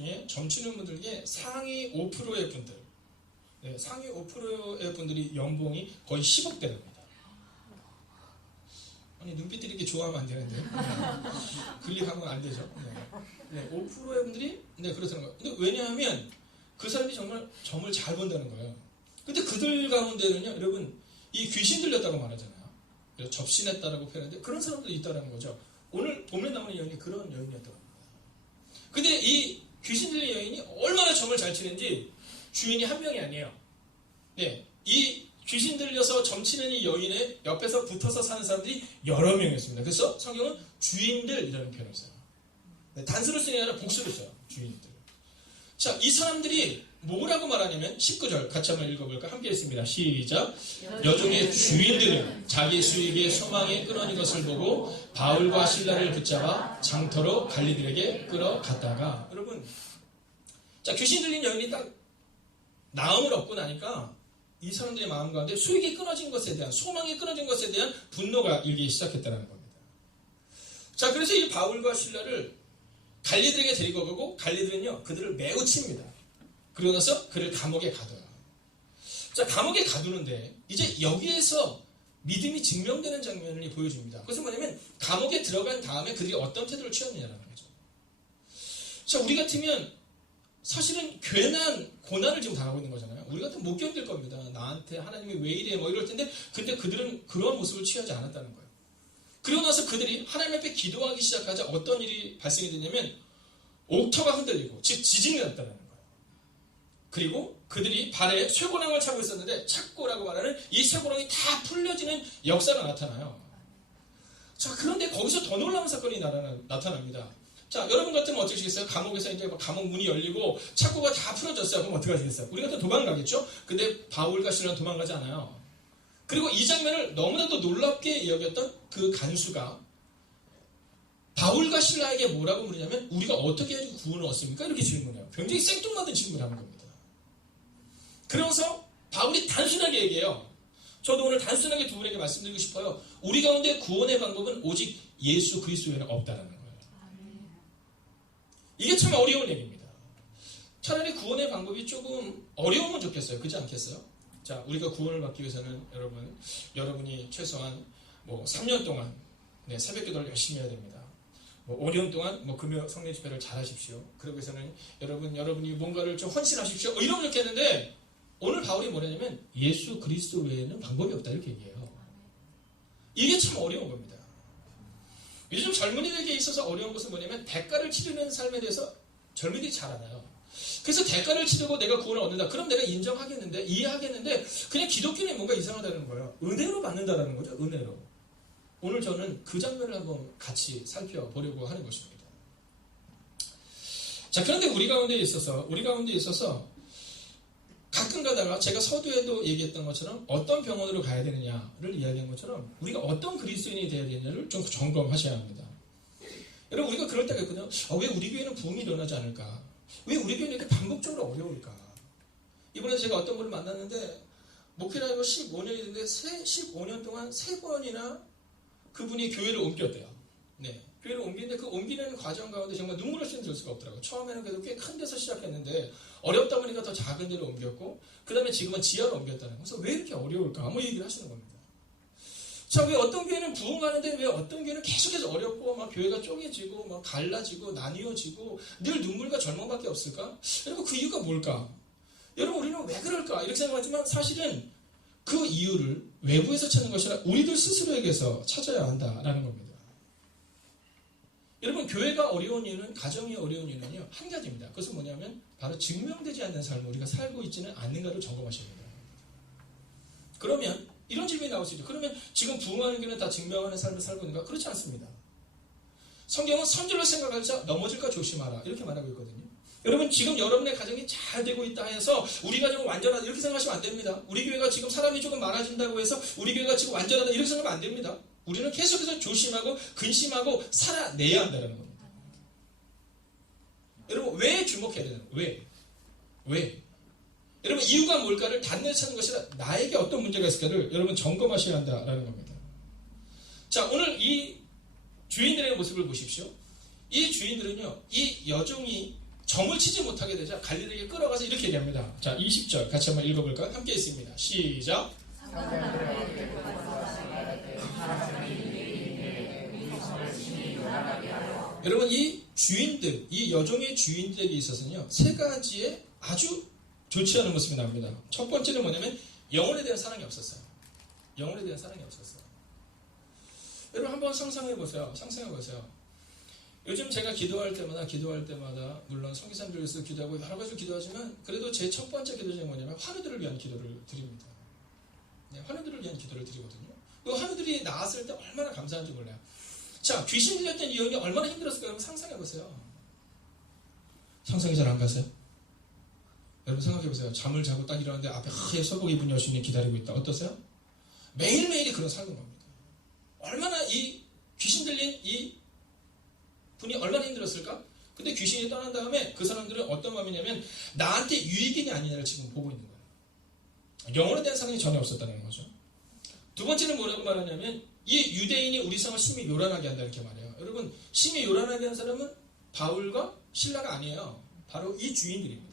중에 점치는 분들 중에 상위 5%의 분들, 네, 상위 5%의 분들이 연봉이 거의 10억대랍니다. 아니 눈빛들이 이렇게 좋아하면 안 되는데 클릭하면 안 되죠. 네, 5%의 분들이 그렇다는 거예요. 근데 왜냐하면 그 사람들이 정말 점을 잘 본다는 거예요. 근데 그들 가운데는요, 여러분 이 귀신 들렸다고 말하잖아요. 접신했다라고 표현하는데 그런 사람도 있다는 거죠. 오늘 본문에 나오는 여인이 그런 여인이었다고 합니다. 근데 이 귀신 들린 여인이 얼마나 점을 잘 치는지 주인이 한 명이 아니에요. 네, 이 귀신 들려서 점치는 이 여인의 옆에서 붙어서 사는 사람들이 여러 명이었습니다. 그래서 성경은 주인들이라는 표현을 써요. 네, 단수를 쓰는 게 아니라 복수를 써요. 주인들. 자, 이 사람들이 뭐라고 말하냐면 19절 같이 한번 읽어볼까? 함께 했습니다. 시작. 여종의 주인들은 자기 수익의 소망에 끊어진 것을 보고 바울과 실라를 붙잡아 장터로 관리들에게 끌어갔다가, 여러분, 자, 귀신 들린 여인이 딱 나음을 얻고 나니까 이 사람들의 마음 가운데 수익이 끊어진 것에 대한, 소망이 끊어진 것에 대한 분노가 일기 시작했다는 겁니다. 자, 그래서 이 바울과 실라를 관리들에게 데리고 가고 관리들은요 그들을 매우 칩니다. 그러고 나서 그를 감옥에 가둬요. 자, 감옥에 가두는데 이제 여기에서 믿음이 증명되는 장면을 보여줍니다. 그것은 뭐냐면 감옥에 들어간 다음에 그들이 어떤 태도를 취하느냐는 거죠. 자, 우리 같으면 사실은 괜한 고난을 지금 당하고 있는 거잖아요. 우리 같으면 못 견딜 겁니다. 나한테 하나님이 왜 이래 뭐 이럴 텐데, 근데 그들은 그런 모습을 취하지 않았다는 거예요. 그러고 나서 그들이 하나님 앞에 기도하기 시작하자 어떤 일이 발생이 되냐면 옥터가 흔들리고, 즉 지진이 났다는 거예요. 그리고 그들이 발에 쇠고랑을 차고 있었는데 착고라고 말하는 이 쇠고랑이 다 풀려지는 역사가 나타나요. 자, 그런데 거기서 더 놀라운 사건이 나타납니다. 자, 여러분 같으면 어떻게 하시겠어요? 감옥에서 이제 감옥 문이 열리고 착고가 다 풀어졌어요. 그럼 어떻게 하시겠어요? 우리 같으면 도망가겠죠? 근데 바울과 실라는 도망가지 않아요. 그리고 이 장면을 너무나도 놀랍게 여겼던 그 간수가 바울과 실라에게 뭐라고 물으냐면 우리가 어떻게 해야지 구원을 얻습니까? 이렇게 질문해요. 굉장히 생뚱맞은 질문을 하는 겁니다. 그러면서 바울이 단순하게 얘기해요. 저도 오늘 단순하게 두 분에게 말씀드리고 싶어요. 우리 가운데 구원의 방법은 오직 예수 그리스도 외에는 없다라는 거예요. 이게 참 어려운 얘기입니다. 차라리 구원의 방법이 조금 어려우면 좋겠어요. 그렇지 않겠어요? 자, 우리가 구원을 받기 위해서는 여러분이 최소한 3년 동안 새벽 기도를 열심히 해야 됩니다. 5년 동안 금요 성례 집회를 잘 하십시오. 그러기 위해서는 여러분이 뭔가를 좀 헌신하십시오. 이러면 좋겠는데, 오늘 바울이 뭐냐면 예수 그리스도 외에는 방법이 없다 이렇게 얘기해요. 이게 참 어려운 겁니다. 요즘 젊은이들에게 있어서 어려운 것은 뭐냐면 대가를 치르는 삶에 대해서 젊은이들이 잘 알아요. 그래서 대가를 치르고 내가 구원을 얻는다. 그럼 내가 인정하겠는데, 이해하겠는데, 그냥 기독교는 뭔가 이상하다는 거예요. 은혜로 받는다라는 거죠. 은혜로. 오늘 저는 그 장면을 한번 같이 살펴보려고 하는 것입니다. 자, 그런데 우리 가운데 있어서 가끔 가다가 제가 서두에도 얘기했던 것처럼 어떤 병원으로 가야 되느냐를 이야기한 것처럼 우리가 어떤 그리스도인이 되어야 되느냐를 좀 점검하셔야 합니다. 여러분, 우리가 그럴 때가 있거든요. 왜 우리 교회는 부흥이 일어나지 않을까? 왜 우리 교회는 이렇게 반복적으로 어려울까? 이번에 제가 어떤 분을 만났는데 목회라고 15년이 됐는데 15년 동안 3번이나 그분이 교회를 옮겼대요. 네, 교회를 옮기는데 그 옮기는 과정 가운데 정말 눈물 없이는 들 수가 없더라고요. 처음에는 그래도 꽤 큰 데서 시작했는데 어렵다 보니까 더 작은 데로 옮겼고, 그 다음에 지금은 지하로 옮겼다는 거예요. 그래서 왜 이렇게 어려울까? 얘기를 하시는 겁니다. 자, 왜 어떤 교회는 부흥하는데 왜 어떤 교회는 계속해서 어렵고 교회가 쪼개지고 갈라지고 나뉘어지고 늘 눈물과 절망밖에 없을까? 여러분, 그 이유가 뭘까? 여러분, 우리는 왜 그럴까? 이렇게 생각하지만 사실은 그 이유를 외부에서 찾는 것이 아니라 우리들 스스로에게서 찾아야 한다라는 겁니다. 여러분, 교회가 어려운 이유는, 가정이 어려운 이유는요, 한 가지입니다. 그것은 뭐냐면 바로 증명되지 않는 삶을 우리가 살고 있지는 않는가를 점검하셔야 됩니다. 그러면 이런 질문이 나올 수 있죠. 그러면 지금 부흥하는 교회는 다 증명하는 삶을 살고 있는가? 그렇지 않습니다. 성경은 선질로 생각할 자 넘어질까 조심하라 이렇게 말하고 있거든요. 여러분, 지금 여러분의 가정이 잘 되고 있다 해서 우리 가정은 완전하다 이렇게 생각하시면 안 됩니다. 우리 교회가 지금 사람이 조금 많아진다고 해서 우리 교회가 지금 완전하다 이렇게 생각하면 안 됩니다. 우리는 계속해서 조심하고 근심하고 살아내야 한다는 겁니다. 여러분, 왜 주목해야 되는 거예요? 왜? 여러분, 이유가 뭘까를 단내에 찾는 것이 아니라 나에게 어떤 문제가 있을까를 여러분 점검하셔야 한다라는 겁니다. 자, 오늘 이 주인들의 모습을 보십시오. 이 주인들은요, 이 여종이 점을 치지 못하게 되자 갈릴리에게 끌어가서 이렇게 얘기합니다. 자, 20절 같이 한번 읽어볼까요? 함께 있습니다. 시작. 여러분, 이 주인들, 이 여종의 주인들에게 있어서는요, 세 가지의 아주 좋지 않은 모습이 나옵니다. 첫 번째는 뭐냐면 영혼에 대한 사랑이 없었어요. 영혼에 대한 사랑이 없었어요. 여러분 한번 상상해 보세요. 요즘 제가 기도할 때마다 물론 성기사님들 위해서 기도하고 여러 가지 기도하지만 그래도 제 첫 번째 기도 중에 뭐냐면 환우들을 위한 기도를 드립니다. 네, 환우들을 위한 기도를 드리거든요. 그 환우들이 나았을 때 얼마나 감사한지 몰라요. 자, 귀신 들렸던 이 여인이 얼마나 힘들었을까요? 여러분 상상해 보세요. 상상이 잘 안 가세요? 여러분 생각해 보세요. 잠을 자고 딱 일어났는데 앞에 하얘 서복 입은 여신이 기다리고 있다. 어떠세요? 매일매일이 그런 삶인 겁니다. 얼마나 이 귀신 들린 이 분이 얼마나 힘들었을까? 근데 귀신이 떠난 다음에 그 사람들은 어떤 마음이냐면 나한테 유익이냐 아니냐를 지금 보고 있는 거예요. 영혼에 대한 사랑이 전혀 없었다는 거죠. 두 번째는 뭐라고 말하냐면 이 유대인이 우리 성을 심히 요란하게 한다 이렇게 말해요. 여러분 심히 요란하게 한 사람은 바울과 실라가 아니에요. 바로 이 주인들입니다.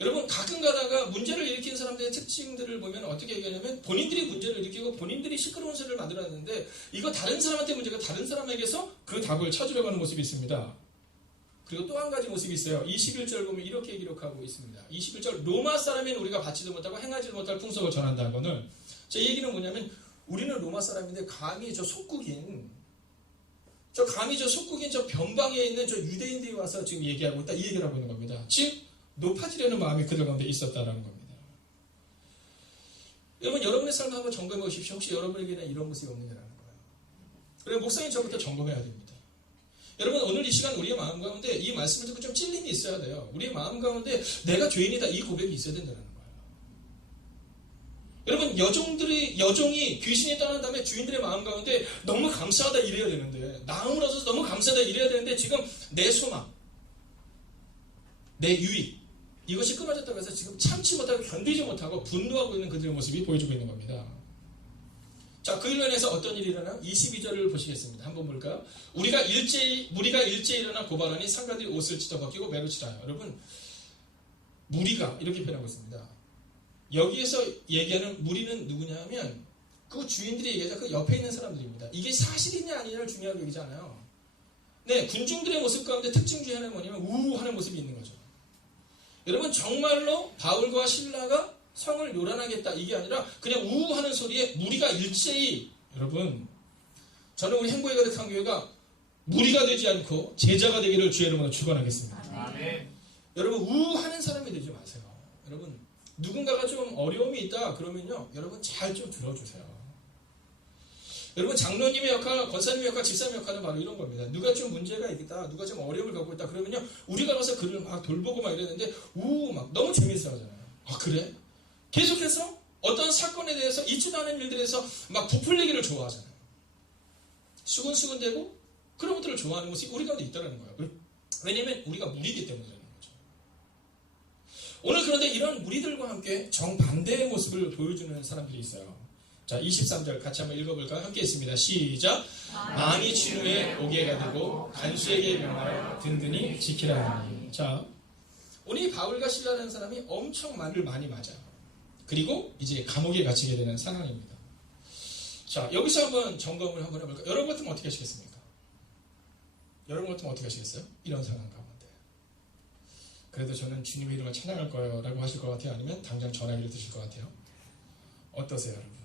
여러분 가끔 가다가 문제를 일으킨 사람들의 특징들을 보면 어떻게 얘기하냐면 본인들이 문제를 일으키고 본인들이 시끄러운 소리를 만들어놨는데 이거 다른 사람한테 문제가 다른 사람에게서 그 답을 찾으려고 하는 모습이 있습니다. 그리고 또 한 가지 모습이 있어요. 21절 보면 이렇게 기록하고 있습니다. 21절 로마 사람인 우리가 받지도 못하고 행하지도 못할 풍속을 전한다는 거는 제 얘기는 뭐냐면 우리는 로마 사람인데 감히 저 속국인 저 변방에 있는 저 유대인들이 와서 지금 얘기하고 있다 이 얘기를 하고 있는 겁니다. 즉 높아지려는 마음이 그들 가운데 있었다는 겁니다. 여러분 여러분의 삶을 한번 점검해 보십시오. 혹시 여러분에게는 이런 모습이 없느냐라는 거예요. 그래서 목사님 저부터 점검해야 됩니다. 여러분 오늘 이 시간 우리의 마음 가운데 이 말씀을 듣고 좀 찔림이 있어야 돼요. 우리의 마음 가운데 내가 죄인이다 이 고백이 있어야 된다는 거예요. 여러분 여종이 귀신이 떠난 다음에 주인들의 마음 가운데 너무 감사하다 이래야 되는데 나음을 얻어서 너무 감사하다 이래야 되는데 지금 내 소망 내 유익 이것이 끊어졌다고 해서 지금 참지 못하고 견디지 못하고 분노하고 있는 그들의 모습이 보여주고 있는 겁니다. 자, 그 일면에서 어떤 일이 일어나? 22절을 보시겠습니다. 한번 볼까요? 무리가 일제히 일어나 고발하니 상가들이 옷을 찢어 벗기고 매를 치라요. 여러분 무리가 이렇게 표현하고 있습니다. 여기에서 얘기하는 무리는 누구냐 하면 그 주인들이 얘기하자 그 옆에 있는 사람들입니다. 이게 사실이냐 아니냐를 중요하게 여기잖아요. 네, 군중들의 모습 가운데 특징 중에 하나는 뭐냐면 우우하는 모습이 있는 거죠. 여러분 정말로 바울과 실라가 성을 요란하겠다 이게 아니라 그냥 우우하는 소리에 무리가 일제히 여러분 저는 우리 행복이 가득한 교회가 무리가 되지 않고 제자가 되기를 주의 이름으로 축원하겠습니다. 아멘. 여러분 우우하는 사람이 되지 마세요. 여러분 누군가가 좀 어려움이 있다 그러면요 여러분 잘 좀 들어주세요. 여러분 장로님의 역할, 권사님의 역할, 집사님의 역할은 바로 이런 겁니다. 누가 좀 문제가 있다, 누가 좀 어려움을 갖고 있다 그러면요 우리가 가서 그를 막 돌보고 막 이랬는데 막 너무 재미있어 하잖아요. 아 그래? 계속해서 어떤 사건에 대해서 있지도 않은 일들에서 막 부풀리기를 좋아하잖아요. 수근수근대고 그런 것들을 좋아하는 모습이 우리 가운데 있다는 거예요. 왜냐면 우리가 무리이기 때문이라는 거죠. 오늘 그런데 이런 무리들과 함께 정반대의 모습을 보여주는 사람들이 있어요. 자, 23절 같이 한번 읽어볼까요? 함께 했습니다. 시작. 많이 진후에 오게 가되고 간수에게 명하여 든든히 지키라 하니. 자, 오늘 바울과 실라라는 사람이 엄청 말을 많이 맞아요. 그리고 이제 감옥에 갇히게 되는 상황입니다. 자, 여기서 한번 점검을 한번 해볼까요? 여러분 같으면 어떻게 하시겠습니까? 여러분 같으면 어떻게 하시겠어요? 이런 상황 가운데. 그래도 저는 주님의 이름을 찬양할 거예요 라고 하실 것 같아요? 아니면 당장 전화기를 드실 것 같아요? 어떠세요 여러분?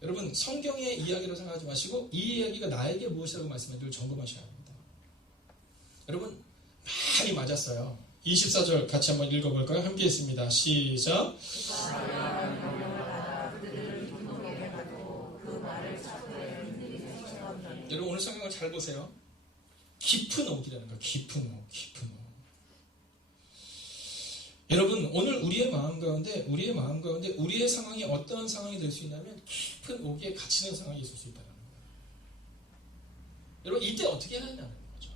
여러분 성경의 이야기로 생각하지 마시고 이 이야기가 나에게 무엇이라고 말씀해 늘 점검하셔야 합니다. 여러분 많이 맞았어요. 24절 같이 한번 읽어볼까요? 함께 했습니다. 시작. 여러분 오늘 성경을 잘 보세요. 깊은 옥이라는 거예요. 깊은 옥. 여러분 오늘 우리의 마음 가운데 우리의 상황이 어떤 상황이 될 수 있냐면 깊은 옥에 갇히는 상황이 있을 수 있다는 거예요. 여러분 이때 어떻게 해야 하냐는 거죠.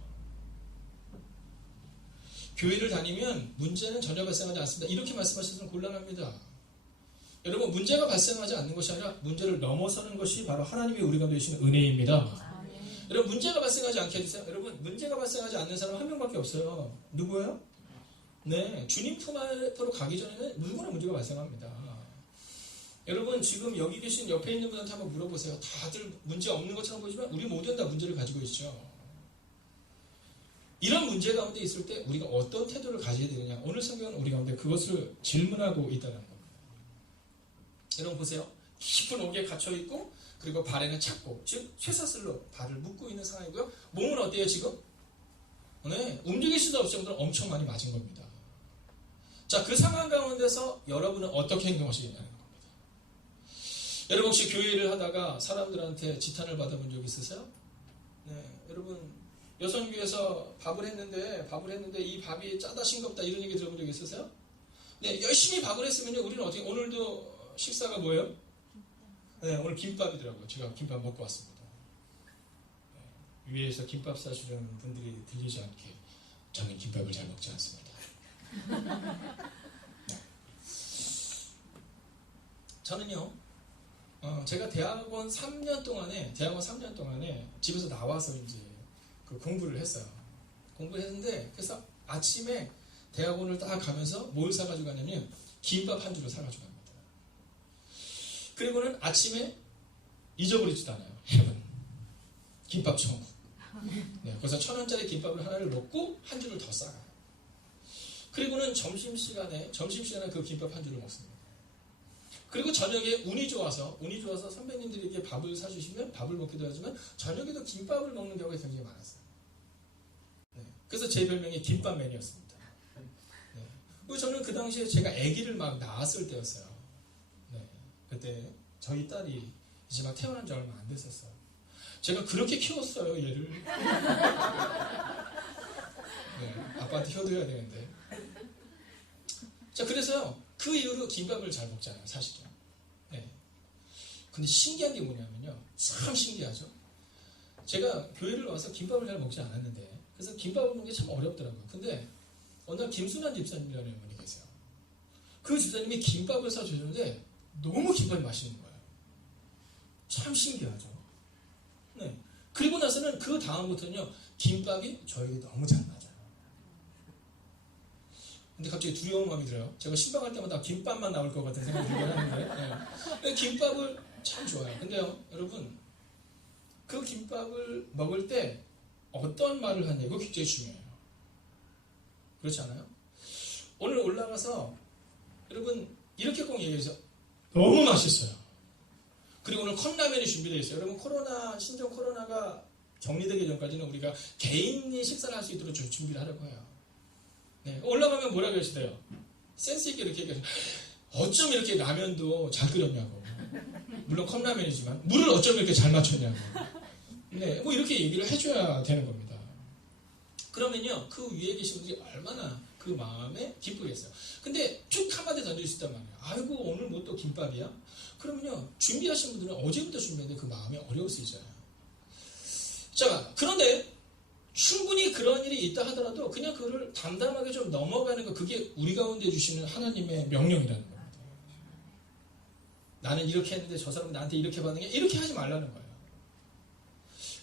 교회를 다니면 문제는 전혀 발생하지 않습니다. 이렇게 말씀하셔서는 곤란합니다. 여러분 문제가 발생하지 않는 것이 아니라 문제를 넘어서는 것이 바로 하나님이 우리 가운데 주시는 은혜입니다. 여러분 문제가 발생하지 않게 해주세요. 여러분 문제가 발생하지 않는 사람 한 명밖에 없어요. 누구예요? 네, 주님 품 앞으로 가기 전에는 누구나 문제가 발생합니다. 여러분 지금 여기 계신 옆에 있는 분한테 한번 물어보세요. 다들 문제 없는 것처럼 보이지만 우리 모두는 다 문제를 가지고 있죠. 이런 문제 가운데 있을 때 우리가 어떤 태도를 가져야 되느냐. 오늘 성경은 우리 가운데 그것을 질문하고 있다는 겁니다. 여러분 보세요. 깊은 옥에 갇혀있고 그리고 발에는 착고 즉 쇠사슬로 발을 묶고 있는 상황이고요. 몸은 어때요 지금? 네, 움직일 수도 없을 정도로 엄청 많이 맞은 겁니다. 자, 그 상황 가운데서 여러분은 어떻게 행동하시겠냐는 겁니다. 여러분 혹시 교회를 하다가 사람들한테 지탄을 받아본 적 있으세요? 네, 여러분 여선교에서 밥을 했는데 이 밥이 짜다 싱겁다 이런 얘기 들어본 적 있으세요? 네, 열심히 밥을 했으면요 우리는 어떻게 오늘도 식사가 뭐예요? 네, 오늘 김밥이더라고요. 제가 김밥 먹고 왔습니다. 네, 위에서 김밥 싸주는 분들이 들리지 않게 저는 김밥을 잘 먹지 않습니다. 네. 저는요 제가 대학원 3년 동안에 집에서 나와서 이제 그 공부를 했어요. 공부를 했는데 그래서 아침에 대학원을 딱 가면서 뭘 사가지고 가냐면 김밥 한 줄을 사가지고 갑니다. 그리고는 아침에 잊어버리지도 않아요. 해븐 김밥 천국. 네, 그래서 1,000원짜리 김밥을 하나를 먹고 한 줄을 더 싸가요. 그리고는 점심시간에 그 김밥 한 줄을 먹습니다. 그리고 저녁에 운이 좋아서 선배님들에게 밥을 사주시면 밥을 먹기도 하지만 저녁에도 김밥을 먹는 경우가 굉장히 많았어요. 네, 그래서 제 별명이 김밥맨이었습니다. 네, 그리고 저는 그 당시에 제가 아기를 막 낳았을 때였어요. 네, 그때 저희 딸이 이제 막 태어난 지 얼마 안 됐었어요. 제가 그렇게 키웠어요, 얘를. 네, 아빠한테 효도해야 되는데. 자, 그래서요, 그 이후로 김밥을 잘 먹잖아요, 사실은. 네. 근데 신기한 게 뭐냐면요. 참 신기하죠. 제가 교회를 와서 김밥을 잘 먹지 않았는데, 그래서 김밥을 먹는 게 참 어렵더라고요. 근데 어느 날 김순환 집사님이라는 분이 계세요. 그 집사님이 김밥을 사주셨는데, 너무 김밥이 맛있는 거예요. 참 신기하죠. 네. 그리고 나서는 그 다음부터는요, 김밥이 저에게 너무 잘 맞아요. 근데 갑자기 두려운 마음이 들어요. 제가 신방할 때마다 김밥만 나올 것 같은 생각이 들긴 하는데, 네. 김밥을 참 좋아해요. 근데요, 여러분, 그 김밥을 먹을 때 어떤 말을 하냐, 이거 굉장히 중요해요. 그렇지 않아요? 오늘 올라가서 여러분 이렇게 꼭 얘기해서 너무 맛있어요. 그리고 오늘 컵라면이 준비되어 있어요. 여러분 신종 코로나가 정리되기 전까지는 우리가 개인이 식사를 할 수 있도록 준비를 하려고 해요. 네, 올라가면 뭐라고 하시대요? 센스 있게 이렇게 얘기해서 어쩜 이렇게 라면도 잘 끓였냐고. 물론 컵라면이지만 물을 어쩜 이렇게 잘 맞췄냐고. 네, 뭐 이렇게 얘기를 해줘야 되는 겁니다. 그러면요, 그 위에 계신 분들이 얼마나 그 마음에 기쁘겠어요. 근데 쭉 한마디 던질 수 있단 말이에요. 아이고 오늘 뭐 또 김밥이야? 그러면요, 준비하신 분들은 어제부터 준비했는데 그 마음이 어려울 수 있잖아요. 자, 그런데 충분히 그런 일이 있다 하더라도 그냥 그거를 담담하게 좀 넘어가는 거, 그게 우리 가운데 주시는 하나님의 명령이라는 겁니다. 나는 이렇게 했는데 저 사람은 나한테 이렇게 반응해, 이렇게 하지 말라는 거예요.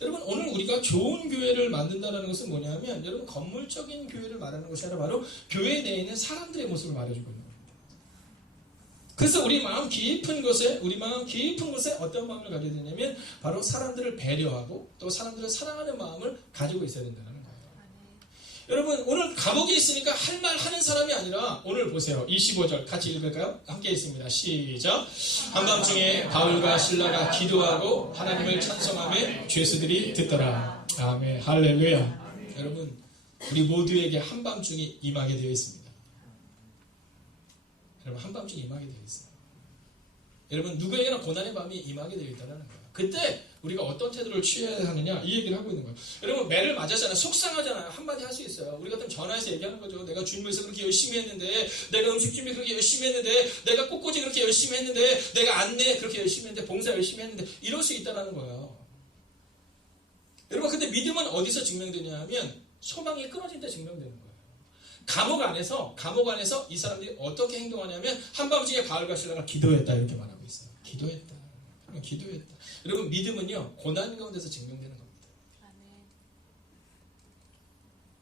여러분, 오늘 우리가 좋은 교회를 만든다는 것은 뭐냐면, 여러분, 건물적인 교회를 말하는 것이 아니라 바로 교회 내에 있는 사람들의 모습을 말해주고 있는 겁니다. 그래서 우리 마음 깊은 곳에 어떤 마음을 가져야 되냐면, 바로 사람들을 배려하고 또 사람들을 사랑하는 마음을 가지고 있어야 된다는 거예요. 여러분, 오늘 감옥에 있으니까 할 말 하는 사람이 아니라, 오늘 보세요. 25절 같이 읽을까요? 함께 있습니다. 시작. 한밤중에 바울과 실라가 기도하고 하나님을 찬송하며 죄수들이 듣더라. 아멘. 할렐루야. 여러분, 우리 모두에게 한밤중이 임하게 되어 있습니다. 여러분, 한밤중이 임하게 되어 있어요. 여러분, 누구에게나 고난의 밤이 임하게 되어 있다는 거예요. 그때 우리가 어떤 태도를 취해야 하느냐, 이 얘기를 하고 있는 거예요. 여러분, 매를 맞았잖아요. 속상하잖아요. 한마디 할 수 있어요. 우리 같으면 전화해서 얘기하는 거죠. 내가 주님에서 그렇게 열심히 했는데, 내가 음식 준비 그렇게 열심히 했는데, 내가 꽃꽂이 그렇게 열심히 했는데, 내가 안내 그렇게 열심히 했는데, 봉사 열심히 했는데, 이럴 수 있다는 거예요. 여러분, 근데 믿음은 어디서 증명되냐 하면 소망이 끊어진 때 증명되는 거예요. 감옥 안에서 이 사람들이 어떻게 행동하냐면, 한밤중에 바울과 실라가 기도했다, 이렇게 말하고 있어요. 기도했다. 여러분, 믿음은요, 고난 가운데서 증명되는 겁니다.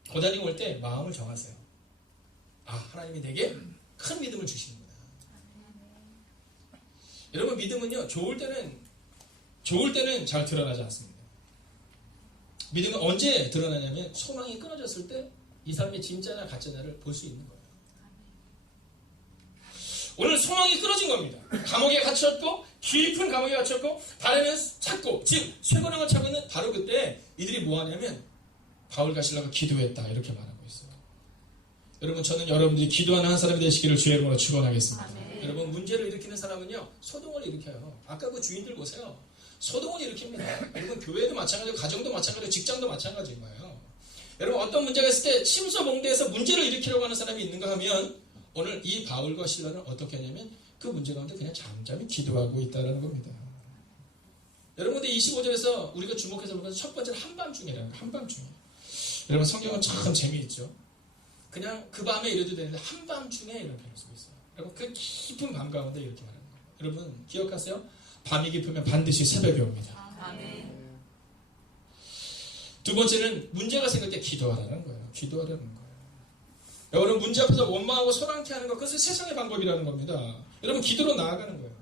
고난이 올 때 마음을 정하세요. 아, 하나님이 내게 큰 믿음을 주시는구나. 여러분, 믿음은요, 좋을 때는 잘 드러나지 않습니다. 믿음은 언제 드러나냐면 소망이 끊어졌을 때 이 사람의 진짜나 가짜나를 볼 수 있는 거예요. 오늘 소망이 끊어진 겁니다. 감옥에 갇혔고, 깊은 감옥에 갇혔고, 바람을 찾고, 즉 쇠고랑을 차고 있는 바로 그때 이들이 뭐 하냐면 바울과 실라가 기도했다, 이렇게 말하고 있어요. 여러분, 저는 여러분들이 기도하는 한 사람이 되시기를 주의 이름으로 축원하겠습니다. 여러분, 문제를 일으키는 사람은요, 소동을 일으켜요. 아까 그 주인들 보세요. 소동을 일으킵니다. 여러분, 교회도 마찬가지고, 가정도 마찬가지고, 직장도 마찬가지인 거예요. 여러분, 어떤 문제가 있을 때 침소봉대에서 문제를 일으키려고 하는 사람이 있는가 하면, 오늘 이 바울과 실라는 어떻게 하냐면 그 문제 가운데 그냥 잠잠히 기도하고 있다는 겁니다. 여러분들 25절에서 우리가 주목해서 보면 첫 번째는 한밤중이라는 거예요. 한밤중에. 여러분, 성경은 참 재미있죠. 그냥 그 밤에 이래도 되는데 한밤중에 이렇게 할 수 있어요. 여러분, 그 깊은 밤 가운데 이렇게 말하는 거예요. 여러분, 기억하세요? 밤이 깊으면 반드시 새벽이 옵니다. 아멘. 두 번째는 문제가 생길 때 기도하라는 거예요. 기도하라는 거예요. 여러분, 문제 앞에서 원망하고 소란케 하는 것, 그것은 세상의 방법이라는 겁니다. 여러분, 기도로 나아가는 거예요.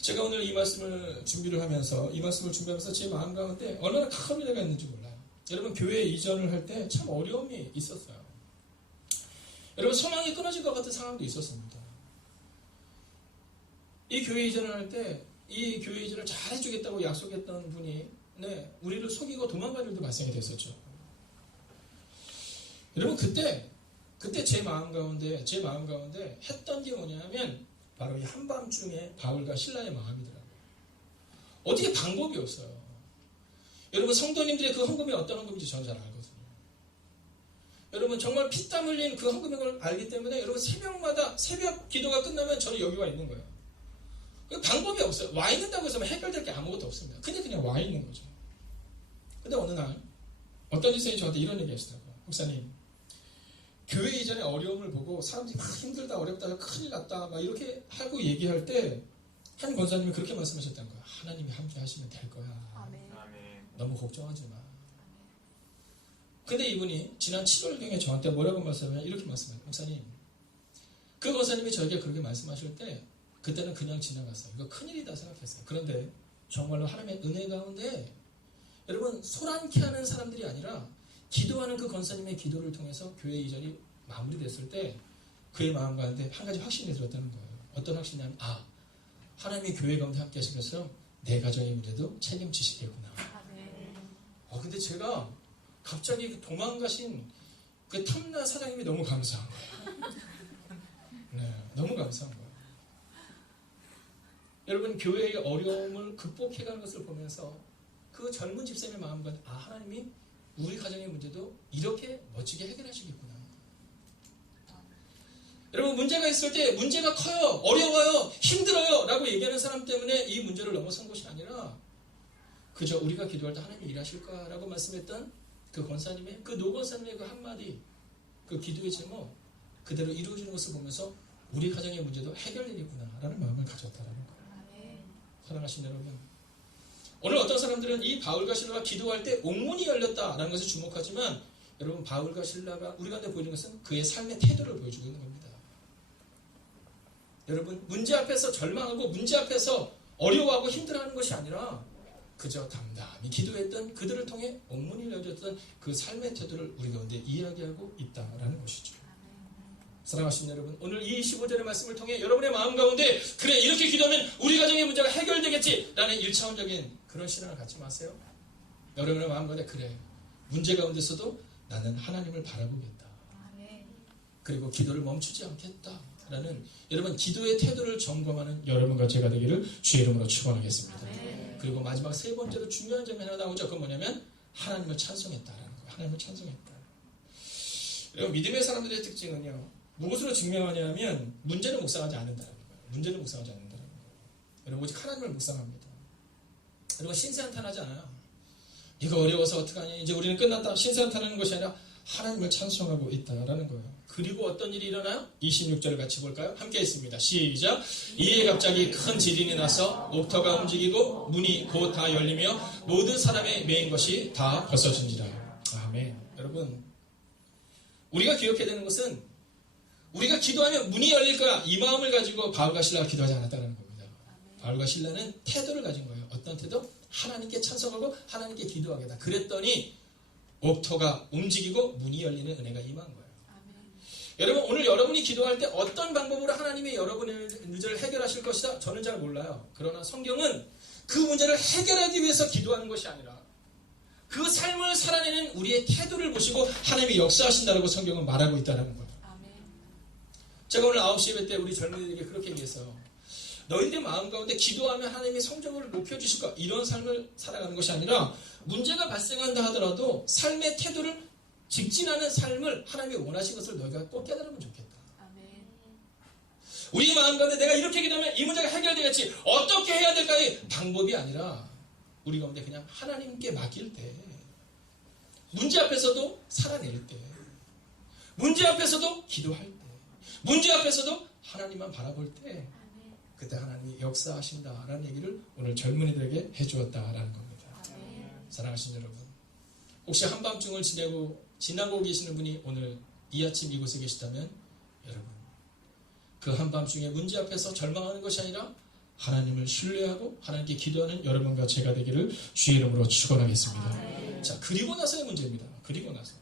제가 오늘 이 말씀을 준비하면서 제 마음 가운데 얼마나 큰 은혜가 있는지 몰라요. 여러분, 교회 이전을 할 때 참 어려움이 있었어요. 여러분, 소망이 끊어질 것 같은 상황도 있었습니다. 이 교회 이전을 할 때 이 교회 이전을 잘해주겠다고 약속했던 분이 우리를 속이고 도망가는 일도 발생이 됐었죠. 여러분, 그때 제 마음 가운데 했던 게 뭐냐면 바로 이 한밤중에 바울과 실라의 마음이더라고요. 어떻게 방법이 없어요. 여러분, 성도님들의 그 헌금이 어떤 헌금인지 저는 잘 알거든요. 여러분, 정말 피땀 흘린 그 헌금인 걸 알기 때문에 여러분, 새벽 기도가 끝나면 저는 여기 와 있는 거예요. 방법이 없어요. 와 있는다고 해서 해결될 게 아무것도 없습니다. 그냥 와 있는 거죠. 근데 어느 날 어떤 지사님이 저한테 이런 얘기 하시더라고요. 목사님, 교회 이전에 어려움을 보고 사람들이 막 힘들다, 어렵다, 큰일 났다 막 이렇게 하고 얘기할 때 한 권사님이 그렇게 말씀하셨다는 거예요. 하나님이 함께 하시면 될 거야. 아멘. 너무 걱정하지 마. 근데 이분이 지난 7월경에 저한테 뭐라고 말씀하냐면 이렇게 말씀해요. 목사님, 그 권사님이 저에게 그렇게 말씀하실 때 그때는 그냥 지나갔어요. 이거 큰일이다 생각했어요. 그런데 정말로 하나님의 은혜 가운데 여러분, 소란케 하는 사람들이 아니라 기도하는 그 권사님의 기도를 통해서 교회 이전이 마무리됐을 때 그의 마음 가운데 한 가지 확신이 들었다는 거예요. 어떤 확신이냐면 하나님이 교회 가운데 함께 하시면서 내 가정의 문제도 책임지시겠구나. 근데 제가 갑자기 그 도망가신 그 탐나 사장님이 너무 감사한 거예요. 너무 감사한 거예요. 여러분, 교회의 어려움을 극복해가는 것을 보면서 그 젊은 집사님의 마음 가운데 하나님이 우리 가정의 문제도 이렇게 멋지게 해결하시겠구나. 여러분, 문제가 있을 때 문제가 커요, 어려워요, 힘들어요 라고 얘기하는 사람 때문에 이 문제를 넘어선 것이 아니라 그저 우리가 기도할 때 하나님이 일하실까 라고 말씀했던 그 권사님의, 그 노권사님의 그 한마디, 그 기도의 제목 그대로 이루어지는 것을 보면서 우리 가정의 문제도 해결되겠구나 라는 마음을 가졌다는 거예요. 사랑하신 여러분, 오늘 어떤 사람들은 이 바울과 실라가 기도할 때 옥문이 열렸다라는 것에 주목하지만 여러분, 바울과 실라가 우리 가운데 보여주는 것은 그의 삶의 태도를 보여주고 있는 겁니다. 여러분, 문제 앞에서 절망하고 문제 앞에서 어려워하고 힘들어하는 것이 아니라 그저 담담히 기도했던 그들을 통해 옥문이 열렸던 그 삶의 태도를 우리 가운데 이야기하고 있다라는 것이죠. 사랑하신 여러분, 오늘 이 15절의 말씀을 통해 여러분의 마음 가운데 그래, 이렇게 기도하면 우리 가정의 문제가 해결되겠지라는 1차원적인 그런 신앙을 갖지 마세요. 여러분의 마음 가운데 그래, 문제 가운데서도 나는 하나님을 바라보겠다. 그리고 기도를 멈추지 않겠다라는 여러분 기도의 태도를 점검하는 여러분과 제가 되기를 주의 이름으로 축원하겠습니다. 그리고 마지막 세 번째로 중요한 점이 하나 나오죠. 그건 뭐냐면 하나님을 찬송했다라는 거예요. 하나님을 찬송했다. 여러분, 믿음의 사람들의 특징은요, 무엇으로 증명하냐면 문제를 묵상하지 않는다는 거예요. 문제를 묵상하지 않는다는 거예요. 여러분, 오직 하나님을 묵상합니다. 여러분, 신세한탄하지 않아요. 이거 어려워서 어떡하냐, 이제 우리는 끝났다, 신세한탄하는 것이 아니라 하나님을 찬송하고 있다라는 거예요. 그리고 어떤 일이 일어나요? 26절을 같이 볼까요? 함께 있습니다. 시작. 이에 갑자기 큰 지진이 나서 옥터가 움직이고 문이 곧 다 열리며 모든 사람의 메인 것이 다 벗어진지라. 아멘. 여러분, 여러분, 우리가 기억해야 되는 것은 우리가 기도하면 문이 열릴 거야. 이 마음을 가지고 바울과 실라가 기도하지 않았다는 겁니다. 바울과 실라는 태도를 가진 거예요. 어떤 태도? 하나님께 찬송하고 하나님께 기도하겠다. 그랬더니 옥토가 움직이고 문이 열리는 은혜가 임한 거예요. 여러분, 오늘 여러분이 기도할 때 어떤 방법으로 하나님이 여러분의 문제를 해결하실 것이다? 저는 잘 몰라요. 그러나 성경은 그 문제를 해결하기 위해서 기도하는 것이 아니라 그 삶을 살아내는 우리의 태도를 보시고 하나님이 역사하신다고 성경은 말하고 있다는 거예요. 제가 오늘 9시 예배 때 우리 젊은이들에게 그렇게 얘기했어요. 너희들 마음 가운데 기도하면 하나님이 성적을 높여주실 것, 이런 삶을 살아가는 것이 아니라 문제가 발생한다 하더라도 삶의 태도를 직진하는 삶을 하나님이 원하신 것을 너희가 꼭 깨달으면 좋겠다. 우리 마음 가운데 내가 이렇게 기도하면 이 문제가 해결되겠지, 어떻게 해야 될까의 방법이 아니라 우리 가운데 그냥 하나님께 맡길 때, 문제 앞에서도 살아낼 때, 문제 앞에서도 기도할 때, 문제 앞에서도 하나님만 바라볼 때, 그때 하나님이 역사하신다라는 얘기를 오늘 젊은이들에게 해주었다라는 겁니다. 사랑하신 여러분, 혹시 한밤중을 지나고 계시는 분이 오늘 이 아침 이곳에 계시다면, 여러분, 그 한밤중에 문제 앞에서 절망하는 것이 아니라 하나님을 신뢰하고 하나님께 기도하는 여러분과 제가 되기를 주의 이름으로 축원하겠습니다. 자, 그리고 나서의 문제입니다. 그리고 나서.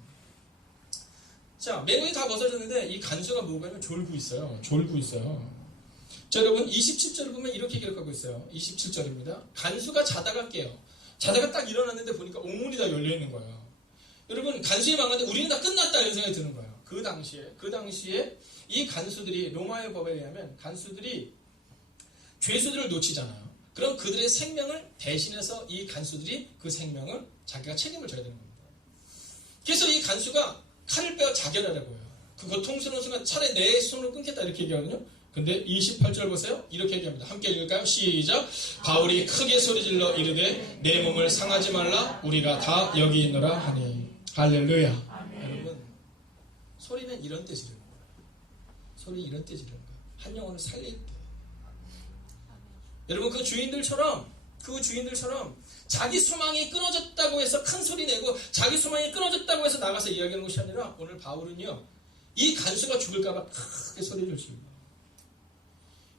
자, 맹구이 다 벗어졌는데 이 간수가 뭐냐면 졸고 있어요. 졸고 있어요. 자, 여러분 27절을 보면 이렇게 기록하고 있어요. 27절입니다. 간수가 자다가 깨요. 자다가 딱 일어났는데 보니까 옥문이 다 열려있는 거예요. 여러분, 간수의 망가인데 우리는 다 끝났다 이런 생각이 드는 거예요. 그 당시에 이 간수들이, 로마의 법에 의하면 간수들이 죄수들을 놓치잖아요. 그럼 그들의 생명을 대신해서 이 간수들이 그 생명을 자기가 책임을 져야 되는 겁니다. 그래서 이 간수가 칼을 빼어 자결하려고 해요. 그 고통스러운 순간 차라리 내 손으로 끊겠다 이렇게 얘기하거든요. 근데 28절 보세요. 이렇게 얘기합니다. 함께 읽을까요? 시작. 바울이 크게 소리질러 이르되 내 몸을 상하지 말라, 우리가 다 여기 있노라 하니. 할렐루야. 여러분, 소리는 이런 때 지르는 거예요. 소리는 이런 때 지르는 거예요. 한 영혼을 살릴 때. 여러분, 그 주인들처럼 자기 소망이 끊어졌다고 해서 큰 소리 내고 자기 소망이 끊어졌다고 해서 나가서 이야기하는 것이 아니라 오늘 바울은요, 이 간수가 죽을까봐 크게 소리를 지르고,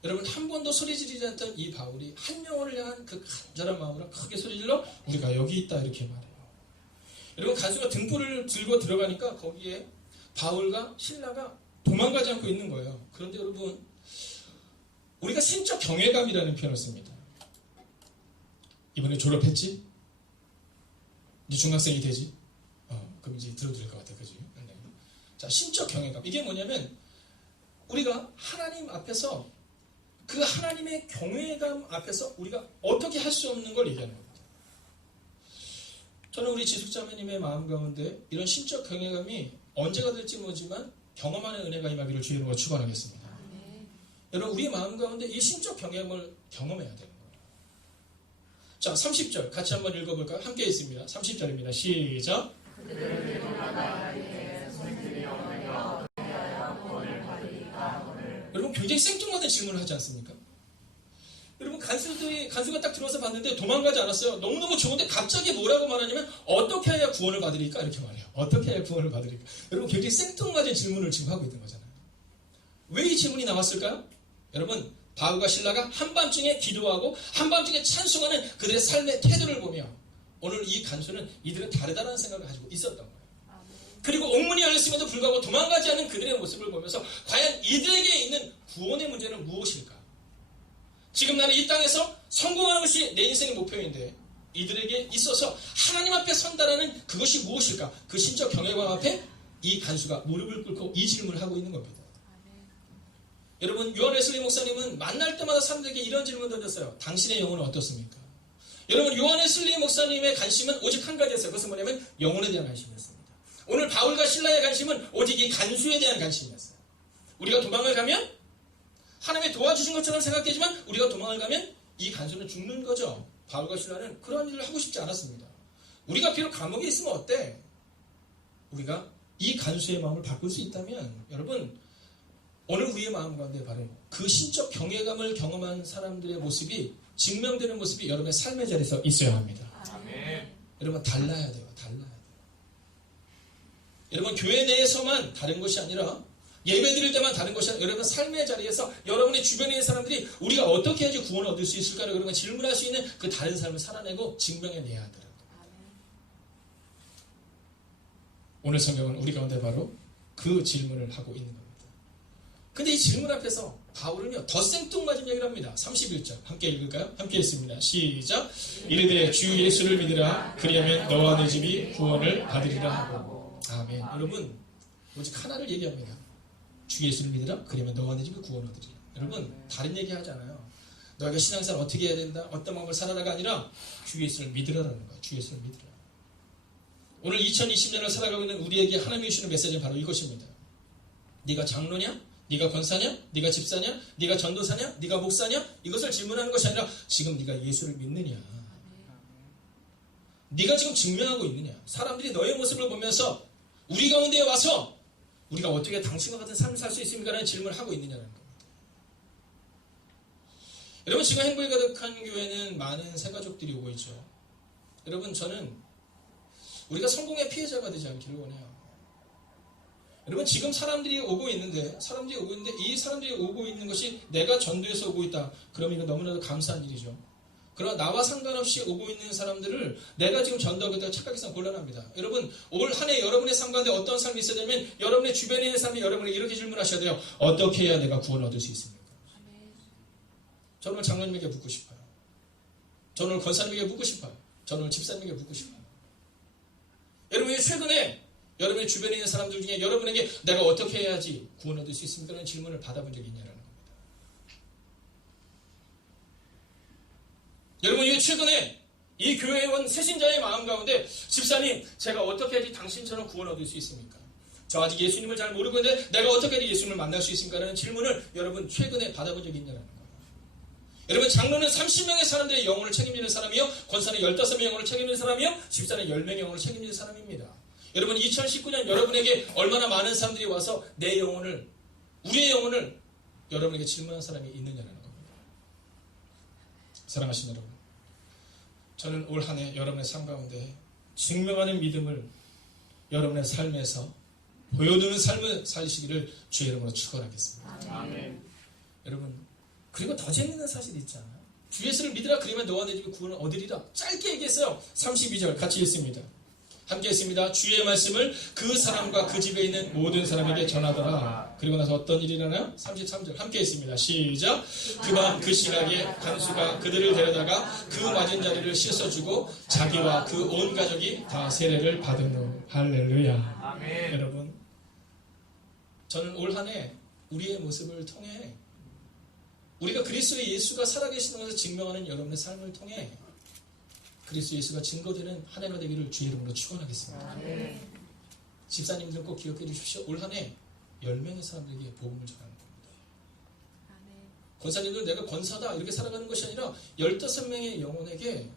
여러분, 한 번도 소리 지르지 않던 이 바울이 한 영혼을 향한 그 간절한 마음으로 크게 소리질러 우리가 여기 있다 이렇게 말해요. 여러분, 간수가 등불을 들고 들어가니까 거기에 바울과 실라가 도망가지 않고 있는 거예요. 그런데 여러분, 우리가 신적 경외감이라는 표현을 씁니다. 이번에 졸업했지? 이제 중학생이 되지? 그럼 이제 들어드릴 것 같아, 그지? 네. 자, 신적 경외감. 이게 뭐냐면, 우리가 하나님 앞에서, 그 하나님의 경외감 앞에서 우리가 어떻게 할 수 없는 걸 얘기하는 겁니다. 저는 우리 지숙자매님의 마음 가운데 이런 신적 경외감이 언제가 될지 모르지만 경험하는 은혜가 임하기를 주의 이름으로 축원하겠습니다. 여러분, 우리 마음 가운데 이 신적 경외감을 경험해야 되는 거예요. 자, 30절 같이 한번 읽어볼까요? 함께 있습니다. 30절입니다. 시작. 여러분, 굉장히 생뚱맞은 질문을 하지 않습니까? 여러분, 간수가 딱 들어와서 봤는데 도망가지 않았어요. 너무너무 좋은데 갑자기 뭐라고 말하냐면 어떻게 해야 구원을 받으리까? 이렇게 말해요. 어떻게 해야 구원을 받으리까? 여러분, 굉장히 생뚱맞은 질문을 지금 하고 있는 거잖아요. 왜 이 질문이 나왔을까요? 여러분, 바울과 실라가 한밤중에 기도하고 한밤중에 찬송하는 그들의 삶의 태도를 보며 오늘 이 간수는 이들은 다르다는 생각을 가지고 있었던 거예요. 그리고 옥문이 열렸음에도 불구하고 도망가지 않은 그들의 모습을 보면서 과연 이들에게 있는 구원의 문제는 무엇일까? 지금 나는 이 땅에서 성공하는 것이 내 인생의 목표인데 이들에게 있어서 하나님 앞에 선다라는 그것이 무엇일까? 그 신적 경외감 앞에 이 간수가 무릎을 꿇고 이 질문을 하고 있는 겁니다. 여러분, 요한 웨슬리 목사님은 만날 때마다 사람들에게 이런 질문 던졌어요. 당신의 영혼은 어떻습니까? 여러분, 요한 웨슬리 목사님의 관심은 오직 한 가지였어요. 그것은 뭐냐면 영혼에 대한 관심이었습니다. 오늘 바울과 실라의 관심은 오직 이 간수에 대한 관심이었어요. 우리가 도망을 가면 하나님이 도와주신 것처럼 생각되지만 우리가 도망을 가면 이 간수는 죽는 거죠. 바울과 실라는 그러한 일을 하고 싶지 않았습니다. 우리가 비록 감옥에 있으면 어때? 우리가 이 간수의 마음을 바꿀 수 있다면 여러분, 오늘 우리의 마음 가운데 바로 그 신적 경외감을 경험한 사람들의 모습이 증명되는 모습이 여러분의 삶의 자리에서 있어야 합니다. 아멘. 여러분, 달라야 돼요. 달라야 돼요. 여러분 교회 내에서만 다른 것이 아니라 예배 드릴 때만 다른 것이 아니라 여러분 삶의 자리에서 여러분의 주변에 있는 사람들이 우리가 어떻게 해야지 구원을 얻을 수 있을까를 여러분 질문할 수 있는 그 다른 삶을 살아내고 증명해내야 하더라고요. 오늘 성경은 우리 가운데 바로 그 질문을 하고 있는 겁니다. 근데 이 질문 앞에서 바울은요 더 생뚱맞은 얘기를 합니다. 31절 함께 읽을까요? 함께 읽습니다. 시작. 이르되 주 예수를 믿으라 그리하면 너와 네 집이 구원을 받으리라 하고. 아멘. 여러분 오직 하나를 얘기합니다. 주 예수를 믿으라 그러면 너와 네 집이 구원을 얻으리라. 여러분 다른 얘기 하잖아요. 너희가 신앙생활 어떻게 해야 된다, 어떤 방법을 살아라가 아니라 주 예수를 믿으라라는 거예요. 주 예수를 믿으라. 오늘 2020년을 살아가고 있는 우리에게 하나님이 주시는 메시지는 바로 이것입니다. 네가 장로냐? 네가 권사냐? 네가 집사냐? 네가 전도사냐? 네가 목사냐? 이것을 질문하는 것이 아니라 지금 네가 예수를 믿느냐? 네가 지금 증명하고 있느냐? 사람들이 너의 모습을 보면서 우리 가운데에 와서 우리가 어떻게 당신과 같은 삶을 살 수 있습니까? 라는 질문을 하고 있느냐는 겁니다. 여러분 지금 행복이 가득한 교회는 많은 새가족들이 오고 있죠. 여러분 저는 우리가 성공의 피해자가 되지 않기를 원해요. 여러분 지금 사람들이 오고 있는데 이 사람들이 오고 있는 것이 내가 전도해서 오고 있다. 그러면 이거 너무나도 감사한 일이죠. 그러나 나와 상관없이 오고 있는 사람들을 내가 지금 전도하고 있다고 착각해서는 곤란합니다. 여러분 올 한 해 여러분의 삶 가운데 어떤 삶이 있어야 되면 여러분의 주변에 있는 사람이 여러분에게 이렇게 질문하셔야 돼요. 어떻게 해야 내가 구원을 얻을 수 있습니까? 저는 오늘 장로님에게 묻고 싶어요. 저는 오늘 권사님에게 묻고 싶어요. 저는 오늘 집사님에게 묻고 싶어요. 여러분이 최근에 여러분의 주변에 있는 사람들 중에 여러분에게 내가 어떻게 해야지 구원 얻을 수 있습니까? 라는 질문을 받아본 적이 있냐라는 겁니다. 여러분이 최근에 이 교회에 온 새신자의 마음 가운데 집사님 제가 어떻게 해야지 당신처럼 구원 얻을 수 있습니까? 저 아직 예수님을 잘 모르고 있는데 내가 어떻게 해야지 예수님을 만날 수 있습니까? 라는 질문을 여러분 최근에 받아본 적이 있냐라는 거예요. 여러분 장로는 30명의 사람들의 영혼을 책임지는 사람이요, 권사는 15명의 영혼을 책임지는 사람이요, 집사는 10명의 영혼을 책임지는 사람입니다. 여러분 2019년 여러분에게 얼마나 많은 사람들이 와서 내 영혼을, 우리의 영혼을 여러분에게 질문한 사람이 있느냐는 겁니다. 사랑하신 여러분, 저는 올 한 해 여러분의 삶 가운데 증명하는 믿음을 여러분의 삶에서 보여주는 삶을 살시기를 주의 이름으로 축원하겠습니다. 아멘. 여러분 그리고 더 재밌는 사실이 있잖아요. 주 예수를 믿으라 그러면 너와 내 집이 구원을 얻으리라. 짧게 얘기했어요. 32절 같이 읽습니다. 함께 했습니다. 주의 말씀을 그 사람과 그 집에 있는 모든 사람에게 전하더라. 그리고 나서 어떤 일이 일어나요? 33절 함께 했습니다. 시작. 그 밤 그 시각에 간수가 그들을 데려다가 그 맞은 자리를 씻어주고 자기와 그 온 가족이 다 세례를 받은 후. 할렐루야. 아멘. 여러분 저는 올 한 해 우리의 모습을 통해 우리가 그리스도의 예수가 살아계시는 것을 증명하는 여러분의 삶을 통해 그리스도 예수가 증거되는 한 해가 되기를 주의 이름으로 축원하겠습니다. 집사님들 꼭 기억해 주십시오. 올 한 해 10명의 사람들에게 복음을 전하는 겁니다. 권사님들 내가 권사다 이렇게 살아가는 것이 아니라 15명의 영혼에게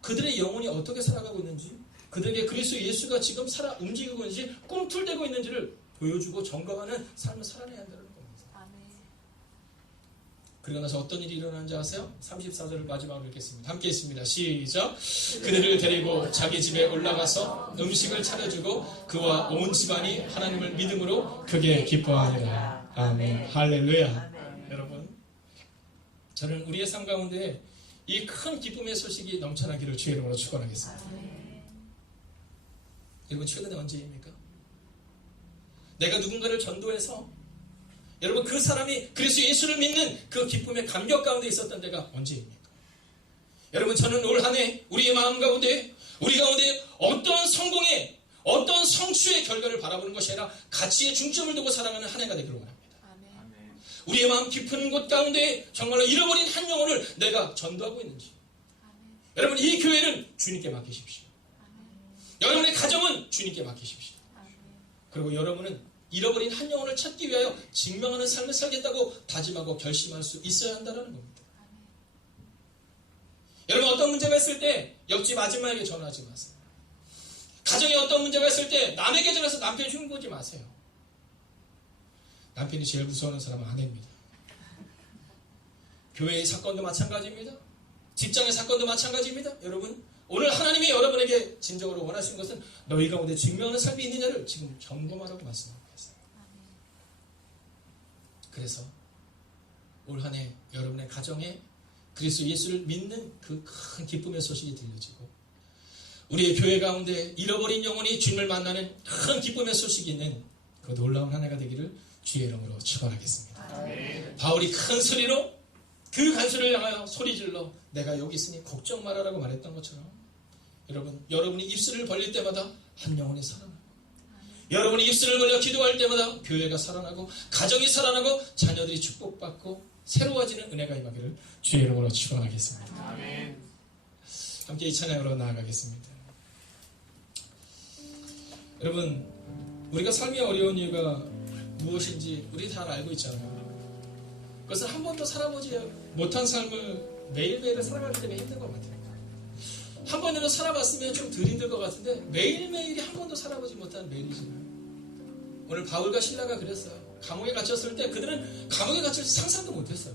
그들의 영혼이 어떻게 살아가고 있는지, 그들에게 그리스도 예수가 지금 움직이고 있는지, 꿈틀대고 있는지를 보여주고 점검하는 삶을 살아내야 한다는 겁니다. 그리고 나서 어떤 일이 일어나는지 아세요? 34절을 마지막으로 읽겠습니다. 함께 읽습니다. 시작. 그들을 데리고 자기 집에 올라가서 음식을 차려주고 그와 온 집안이 하나님을 믿음으로 크게 기뻐하니라. 아멘. 할렐루야. 여러분 저는 우리의 삶 가운데 이 큰 기쁨의 소식이 넘쳐나기를 주의 이름으로 축원하겠습니다. 여러분 최근에 언제입니까? 내가 누군가를 전도해서 여러분 그 사람이 그리스도 예수를 믿는 그 기쁨의 감격 가운데 있었던 때가 언제입니까? 여러분 저는 올 한 해 우리의 마음 가운데 우리 가운데 어떤 성공의 어떤 성취의 결과를 바라보는 것이 아니라 가치에 중점을 두고 살아가는 한 해가 되기를 원합니다. 아멘. 우리의 마음 깊은 곳 가운데 정말로 잃어버린 한 영혼을 내가 전도하고 있는지. 아멘. 여러분 이 교회는 주님께 맡기십시오. 아멘. 여러분의 가정은 주님께 맡기십시오. 아멘. 그리고 여러분은 잃어버린 한 영혼을 찾기 위하여 증명하는 삶을 살겠다고 다짐하고 결심할 수 있어야 한다는 겁니다. 여러분 어떤 문제가 있을 때 옆집 아줌마에게 전화하지 마세요. 가정에 어떤 문제가 있을 때 남에게 전화해서 남편 흉보지 마세요. 남편이 제일 무서워하는 사람은 아내입니다. 교회의 사건도 마찬가지입니다. 직장의 사건도 마찬가지입니다. 여러분 오늘 하나님이 여러분에게 진정으로 원하시는 것은 너희 가운데 증명하는 삶이 있느냐를 지금 점검하라고 말씀하고 계세요. 그래서 올 한 해 여러분의 가정에 그리스도 예수를 믿는 그 큰 기쁨의 소식이 들려지고 우리의 교회 가운데 잃어버린 영혼이 주님을 만나는 큰 기쁨의 소식이 있는 그 놀라운 한 해가 되기를 주의 이름으로 축원하겠습니다. 바울이 큰 소리로 그 간수를 향하여 소리질러 내가 여기 있으니 걱정 말아라고 말했던 것처럼 여러분이 입술을 벌릴 때마다 한 영혼이 살아나고 여러분이 입술을 벌려 기도할 때마다 교회가 살아나고 가정이 살아나고 자녀들이 축복받고 새로워지는 은혜가 임하기를 주의 이름으로 축원하겠습니다. 아멘. 함께 이 찬양으로 나아가겠습니다. 여러분, 우리가 삶이 어려운 이유가 무엇인지 우리 다 알고 있잖아요. 그것은 한 번도 살아보지 못한 삶을 매일매일 살아가기 때문에 힘든 것 같아요. 한 번이라도 살아봤으면 좀 덜 힘들 것 같은데 매일매일이 한 번도 살아보지 못한 매일이잖아요. 오늘 바울과 실라가 그랬어요. 감옥에 갇혔을 때 그들은 감옥에 갇힐 상상도 못했어요.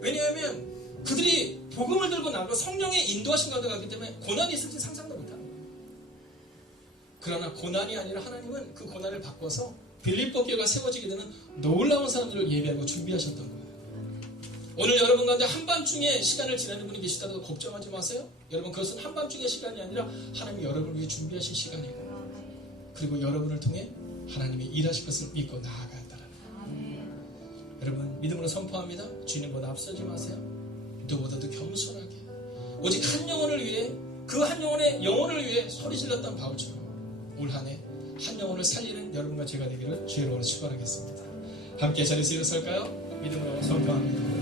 왜냐하면 그들이 복음을 들고 나가 성령의 인도하신 가운데 가기 때문에 고난이 있을지 상상도 못하는 거예요. 그러나 고난이 아니라 하나님은 그 고난을 바꿔서 빌립보 교회가 세워지게 되는 놀라운 사람들을 예비하고 준비하셨던 거예요. 오늘 여러분 가운데 한밤중에 시간을 지내는 분이 계시다고 걱정하지 마세요. 여러분, 그것은 한밤중의 시간이 아니라 하나님이 여러분을 위해 준비하신 시간이고 그리고 여러분을 통해 하나님이 일하실 것을 믿고 나아가야 한다는 거예요. 여러분, 믿음으로 선포합니다. 주님보다 앞서지 마세요. 누구보다도 겸손하게 오직 한 영혼을 위해 그 한 영혼의 영혼을 위해 소리 질렀던 바울처럼 올 한 해 한 영혼을 살리는 여러분과 제가 되기를 주의 이름으로 축원하겠습니다. 함께 자리에서 일어설까요? 믿음으로 선포합니다.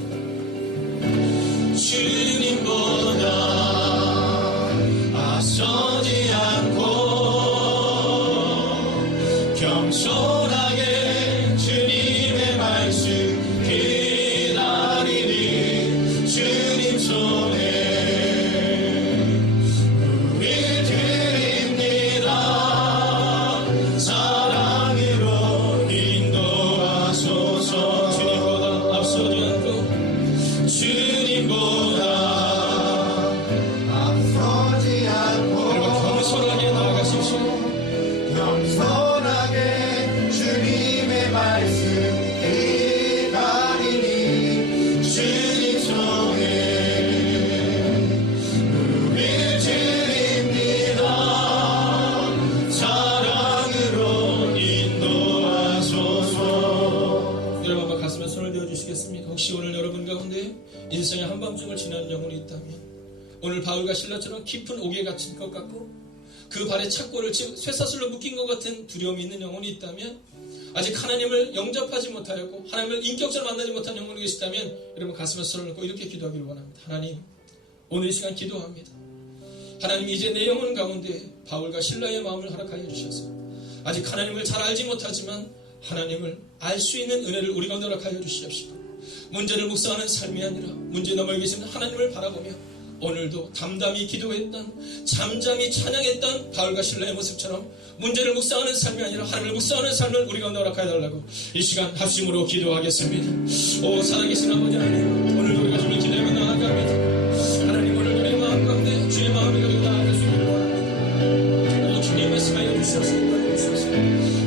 주님보다 앞서지 않고 겸손하게 주님의 말씀 기다리니 주님 손에 우리 드립니다. 사랑으로 인도하소서. 주님보다 앞서지 않고 주님보다 앞서지 않고 여러분 겸손하게 나아가십시오. 겸손하게 주님의 말씀 기다리니 주님 손에 우리 드립니다. 사랑으로 인도하소서. 여러분 한번 가슴에 손을 대어주시겠습니까? 혹시 오늘 여러분 가운데 인생의 한밤중을 지나는 영혼이 있다면 오늘 바울과 실라처럼 깊은 옥에 갇힌 것 같고 그 발에 착고를 쇠사슬로 묶인 것 같은 두려움이 있는 영혼이 있다면 아직 하나님을 영접하지 못하였고 하나님을 인격적으로 만나지 못한 영혼이 계시다면 여러분 가슴에 손을 놓고 이렇게 기도하기를 원합니다. 하나님, 오늘 이 시간 기도합니다. 하나님, 이제 내 영혼 가운데 바울과 실라의 마음을 허락하여 주셔서 아직 하나님을 잘 알지 못하지만 하나님을 알 수 있는 은혜를 우리 가운데 허락하여 주시옵시고 문제를 묵상하는 삶이 아니라 문제 너머에 계신 하나님을 바라보며 오늘도 담담히 기도했던 잠잠히 찬양했던 바울과 실라의 모습처럼 문제를 묵상하는 삶이 아니라 하나님을 묵상하는 삶을 우리 가운데 허락하여 달라고 이 시간 합심으로 기도하겠습니다. 오 살아계신 아버지 하나님, 오늘도 우리가 주를 기대하며 나아갑니다. 하나님, 오늘 우리의 마음 가운데 주의 마음을 가지고 나아갈 수 있기를 원합니다. 오 주님 말씀하여 주시옵소서.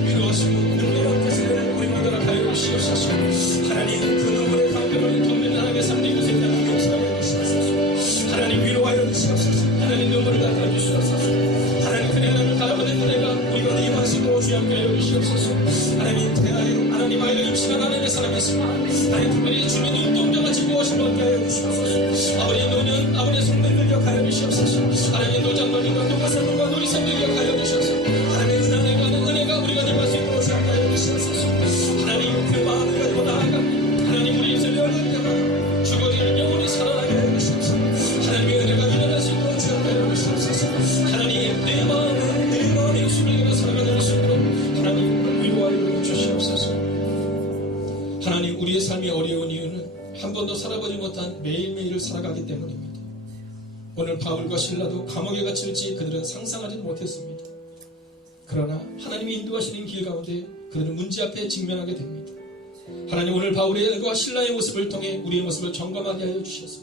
위로하시고 능력한 뜻을 우리 가운데 허락하여 주시옵소서. 하나님, 그 눈물의 강변을 덮는 하나님의 삶의 곳에 대한 용서하여 주시옵소서. 하나님, 위로하여 주시옵소서. 하나님, 눈물을 닦아 주시옵소서. 하나님, 그의 하나님을 바라보는 은혜가 우리가 임하시고 주여 함께 하여 주시옵소서. 하나님, 대하여 하나님 아이를 임신한 하나님의 사람이시며 하나님, 특별히 주의 눈동자가 지고 오신 것 하여 주시옵소서. 아버지의 노년, 아버지의 성들을 기억하여 주시옵소서. 하나님, 노장놀이과 독화살물과 놀이생들 기억하여 주시옵소서. 하나님, 은혜가 가는 은혜가 우리가 임할 수 있도록 하여 주시옵소서. 하나님, 그 마음을 가지고 나아갑니다. 하나님, 우리 인생을 열릴 때마다 죽어지는 영혼이 살아나게 하여 주시옵소서. 하나님의 은혜가 일어날 수 있도록 하여 주시옵소서. 하나님, 내 마음에 예수님과 살아가는 수 있도록 하나님 위로하여 주시옵소서. 하나님, 우리의 삶이 어려운 이유는 한 번도 살아보지 못한 매일매일을 살아가기 때문입니다. 오늘 바울과 실라도 감옥에 갇힐지 그들은 상상하지 못했습니다. 그러나 하나님이 인도하시는 길 가운데 그들은 문제 앞에 직면하게 됩니다. 하나님, 오늘 바울의 일과 실라의 모습을 통해 우리의 모습을 점검하게 하여 주셔서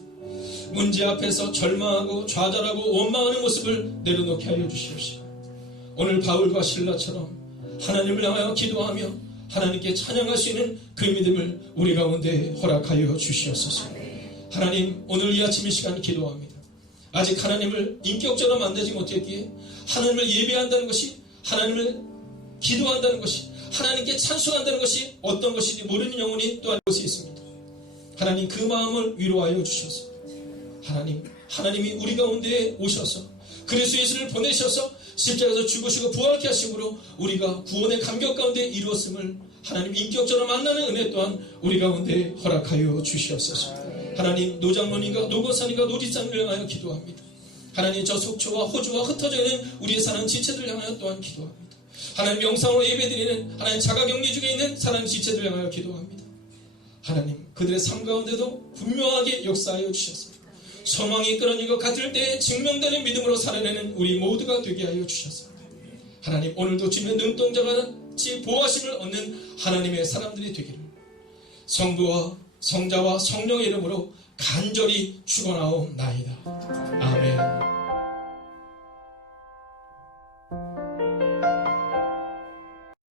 문제 앞에서 절망하고 좌절하고 원망하는 모습을 내려놓게 하여 주시옵시고, 오늘 바울과 실라처럼 하나님을 향하여 기도하며 하나님께 찬양할 수 있는 그 믿음을 우리 가운데 허락하여 주시옵소서. 하나님, 오늘 이 아침 이 시간 기도합니다. 아직 하나님을 인격적으로 만나지 못했기에 하나님을 예배한다는 것이, 하나님을 기도한다는 것이, 하나님께 찬송한다는 것이 어떤 것인지 모르는 영혼이 또한 곳에 있습니다. 하나님, 그 마음을 위로하여 주셔서 하나님이 우리 가운데에 오셔서 그리스도 예수를 보내셔서 십자가에서 죽으시고 부활케 하심으로 우리가 구원의 감격 가운데 이루었음을 하나님 인격적으로 만나는 은혜 또한 우리 가운데 허락하여 주시옵소서. 하나님, 노장로님과 노고사님과 노지사님을 향하여 기도합니다. 하나님, 저 속초와 호주와 흩어져 있는 우리의 사는 지체들 향하여 또한 기도합니다. 하나님, 영상으로 예배드리는 하나님 자가격리 중에 있는 사는 지체들 향하여 기도합니다. 하나님, 그들의 삶 가운데도 분명하게 역사하여 주셔서 소망이 끊어진 것 같을 때 증명되는 믿음으로 살아내는 우리 모두가 되게 하여 주셔서 하나님, 오늘도 주님의 눈동자같이 보호하심을 얻는 하나님의 사람들이 되기를 성부와 성자와 성령의 이름으로 간절히 축원하옵나이다.